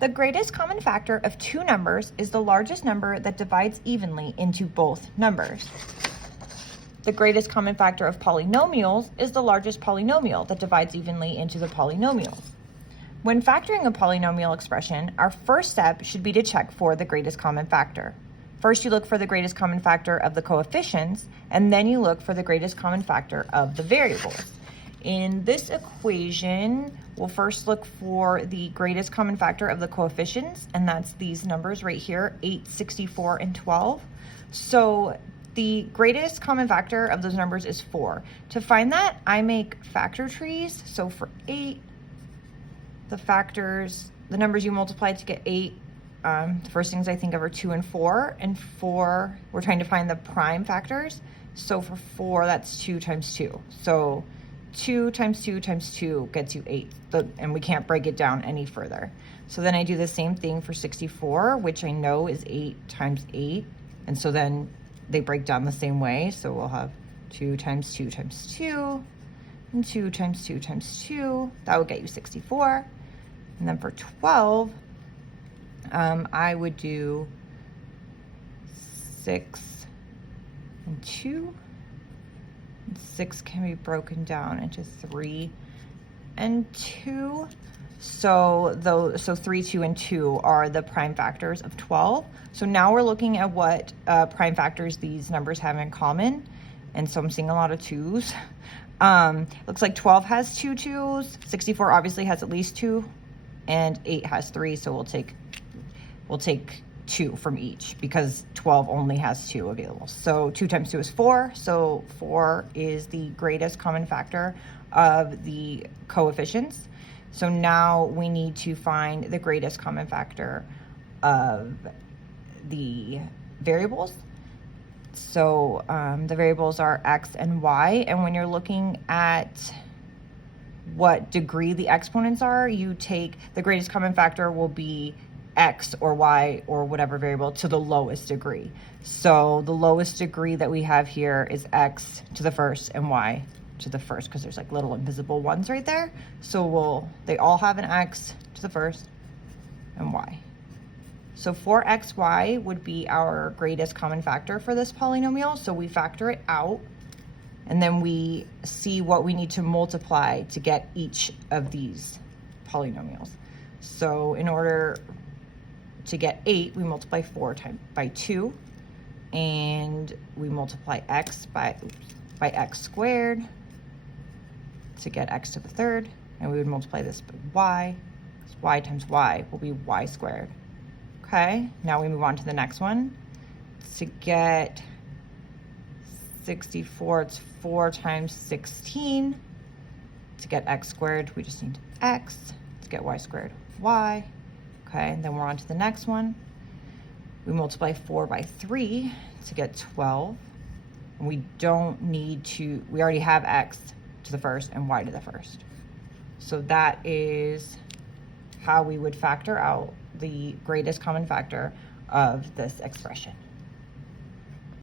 The greatest common factor of two numbers is the largest number that divides evenly into both numbers. The greatest common factor of polynomials is the largest polynomial that divides evenly into the polynomials. When factoring a polynomial expression, our first step should be to check for the greatest common factor. First, you look for the greatest common factor of the coefficients, and then you look for the greatest common factor of the variables. In this equation, we'll first look for the greatest common factor of the coefficients, and that's these numbers right here, 8, 64, and 12. So the greatest common factor of those numbers is 4. To find that, I make factor trees. So for 8, the numbers you multiply to get 8, the first things I think of are 2 and 4. And 4, we're trying to find the prime factors. So for 4, that's 2 times 2. So 2 times 2 times 2 gets you 8, and we can't break it down any further. So then I do the same thing for 64, which I know is 8 times 8, and so then they break down the same way. So we'll have 2 times 2 times 2, and 2 times 2 times 2. That would get you 64. And then for 12, I would do 6 and 2. 6 can be broken down into 3 and 2. So 3, 2, and 2 are the prime factors of 12. So now we're looking at what prime factors these numbers have in common. And so I'm seeing a lot of 2s. Looks like 12 has 2 2s. 64 obviously has at least 2. And 8 has 3. So we'll take 2 from each because 12 only has 2 available. So 2 times 2 is 4. So 4 is the greatest common factor of the coefficients. So now we need to find the greatest common factor of the variables. So the variables are x and y. And when you're looking at what degree the exponents are, you take the greatest common factor will be x or y or whatever variable to the lowest degree. So the lowest degree that we have here is x to the first and y to the first, because there's like little invisible ones right there. So they all have an x to the first and y. So 4xy would be our greatest common factor for this polynomial. So we factor it out, and then we see what we need to multiply to get each of these polynomials. So in order to get 8, we multiply 4 by 2, and we multiply x by x squared to get x to the third, and we would multiply this by y. So y times y will be y squared. Okay, now we move on to the next one. To get 64, it's 4 times 16. To get x squared, we just need x. To get y squared, y. Okay, and then we're on to the next one. We multiply 4 by 3 to get 12. And we don't need to, we already have x to the first and y to the first. So that is how we would factor out the greatest common factor of this expression.